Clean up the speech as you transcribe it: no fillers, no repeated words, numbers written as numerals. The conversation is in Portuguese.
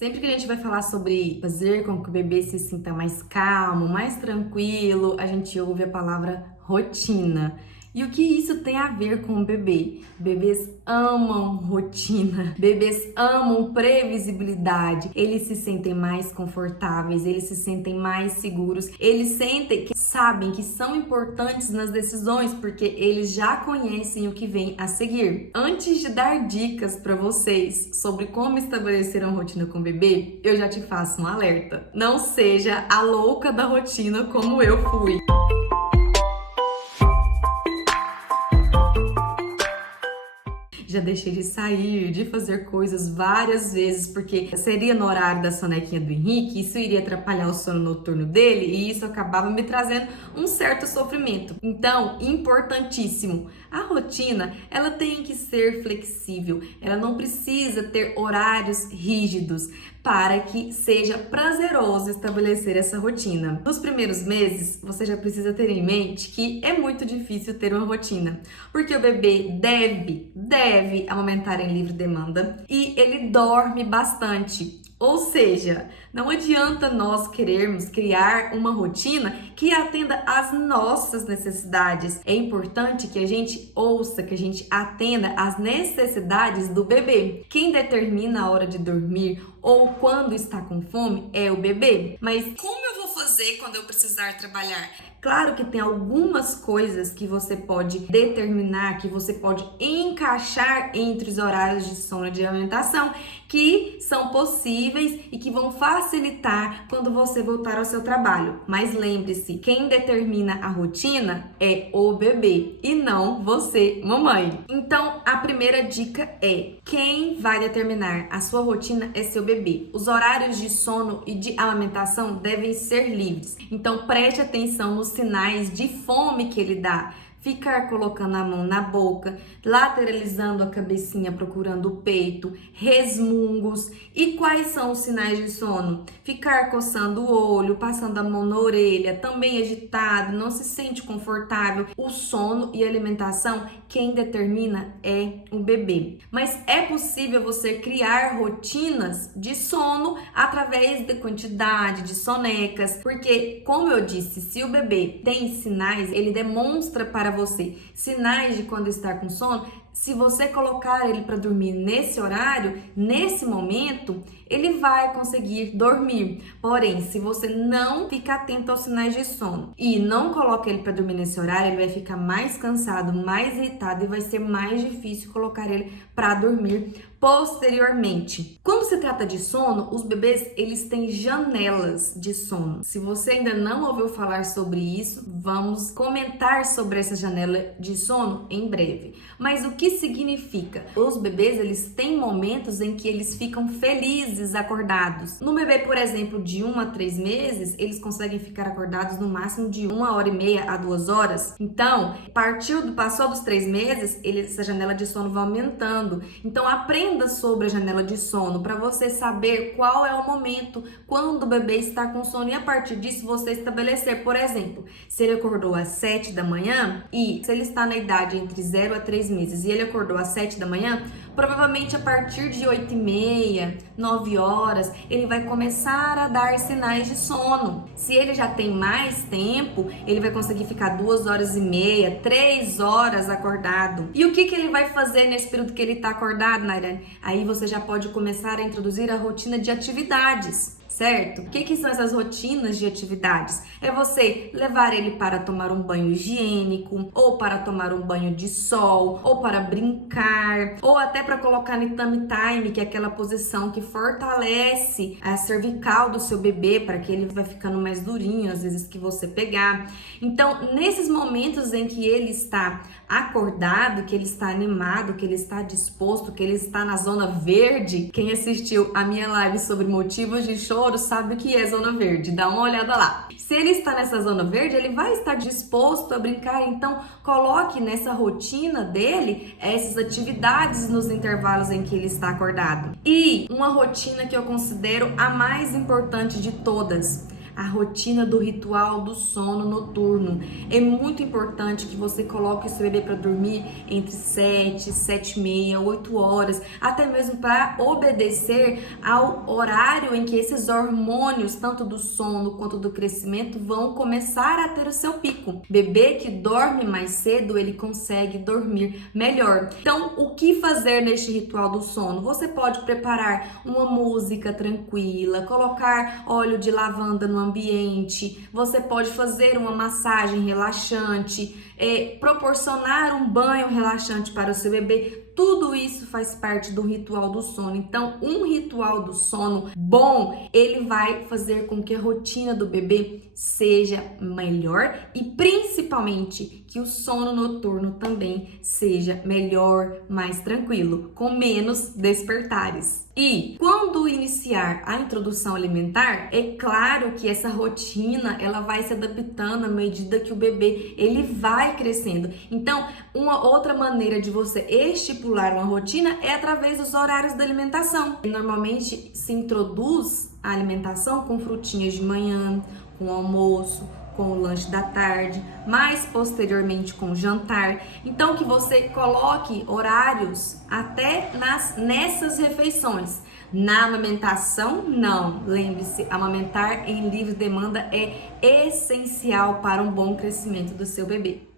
Sempre que a gente vai falar sobre fazer com que o bebê se sinta mais calmo, mais tranquilo, a gente ouve a palavra rotina. E o que isso tem a ver com o bebê? Bebês amam rotina, bebês amam previsibilidade, eles se sentem mais confortáveis, eles se sentem mais seguros, eles sentem que sabem que são importantes nas decisões porque eles já conhecem o que vem a seguir. Antes de dar dicas para vocês sobre como estabelecer uma rotina com o bebê, eu já te faço um alerta. Não seja a louca da rotina como eu fui. Já deixei de sair, de fazer coisas várias vezes, porque seria no horário da sonequinha do Henrique, isso iria atrapalhar o sono noturno dele e isso acabava me trazendo um certo sofrimento. Então, importantíssimo, a rotina, ela tem que ser flexível, ela não precisa ter horários rígidos para que seja prazeroso estabelecer essa rotina. Nos primeiros meses, você já precisa ter em mente que é muito difícil ter uma rotina, porque o bebê deve amamentar em livre demanda e ele dorme bastante. Ou seja, não adianta nós querermos criar uma rotina que atenda às nossas necessidades. É importante que a gente ouça, que a gente atenda às necessidades do bebê. Quem determina a hora de dormir ou quando está com fome é o bebê. Mas como eu vou fazer quando eu precisar trabalhar? Claro que tem algumas coisas que você pode determinar, que você pode encaixar entre os horários de sono e de alimentação, que são possíveis e que vão facilitar quando você voltar ao seu trabalho. Mas lembre-se, quem determina a rotina é o bebê e não você, mamãe. Então, a primeira dica é: quem vai determinar a sua rotina é seu bebê. Os horários de sono e de alimentação devem ser livres. Então, preste atenção nos sinais de fome que ele dá. Ficar colocando a mão na boca, lateralizando a cabecinha, procurando o peito, resmungos. E quais são os sinais de sono? Ficar coçando o olho, passando a mão na orelha, também agitado, não se sente confortável. O sono e a alimentação, quem determina é o bebê. Mas é possível você criar rotinas de sono através da quantidade de sonecas, porque, como eu disse, se o bebê tem sinais, ele demonstra para você sinais de quando está com sono. Se você colocar ele para dormir nesse horário, nesse momento, ele vai conseguir dormir. Porém, se você não ficar atento aos sinais de sono e não coloca ele para dormir nesse horário, ele vai ficar mais cansado, mais irritado e vai ser mais difícil colocar ele para dormir posteriormente. Quando se trata de sono, os bebês, eles têm janelas de sono. Se você ainda não ouviu falar sobre isso, vamos comentar sobre essa janela de sono em breve. Mas o que significa? Os bebês, eles têm momentos em que eles ficam felizes acordados. No bebê, por exemplo, de 1 a 3 meses, eles conseguem ficar acordados no máximo de 1h30 a 2 horas. Então, passou dos 3 meses, essa janela de sono vai aumentando. Então, aprenda sobre a janela de sono para você saber qual é o momento quando o bebê está com sono e a partir disso você estabelecer, por exemplo, se ele acordou às 7 da manhã e se ele está na idade entre 0 a 3 meses e ele acordou às 7 da manhã, provavelmente a partir de 8h30, 9 horas, ele vai começar a dar sinais de sono. Se ele já tem mais tempo, ele vai conseguir ficar 2h30, 3 horas acordado. E o que ele vai fazer nesse período que ele está acordado, Nairane? Aí você já pode começar a introduzir a rotina de atividades. Certo? O que são essas rotinas de atividades? É você levar ele para tomar um banho higiênico, ou para tomar um banho de sol, ou para brincar, ou até para colocar no tummy time, que é aquela posição que fortalece a cervical do seu bebê, para que ele vai ficando mais durinho, às vezes que você pegar. Então, nesses momentos em que ele está acordado, que ele está animado, que ele está disposto, que ele está na zona verde, quem assistiu a minha live sobre motivos de choro sabe o que é zona verde, dá uma olhada lá. Se ele está nessa zona verde, ele vai estar disposto a brincar, então coloque nessa rotina dele essas atividades nos intervalos em que ele está acordado. E uma rotina que eu considero a mais importante de todas: a rotina do ritual do sono noturno. É muito importante que você coloque o seu bebê para dormir entre 7, 7h30, 8 horas, até mesmo para obedecer ao horário em que esses hormônios, tanto do sono quanto do crescimento, vão começar a ter o seu pico. Bebê que dorme mais cedo, ele consegue dormir melhor. Então, o que fazer neste ritual do sono? Você pode preparar uma música tranquila, colocar óleo de lavanda no ambiente, você pode fazer uma massagem relaxante, proporcionar um banho relaxante para o seu bebê. Tudo isso faz parte do ritual do sono. Então, um ritual do sono bom, ele vai fazer com que a rotina do bebê seja melhor e principalmente que o sono noturno também seja melhor, mais tranquilo, com menos despertares. E quando iniciar a introdução alimentar, é claro que essa rotina ela vai se adaptando à medida que o bebê ele vai crescendo. Então, uma outra maneira de você estipular uma rotina é através dos horários da alimentação. Normalmente se introduz a alimentação com frutinhas de manhã, com almoço, com o lanche da tarde, mais posteriormente com o jantar. Então que você coloque horários até nessas refeições. Na amamentação, não. Lembre-se, amamentar em livre demanda é essencial para um bom crescimento do seu bebê.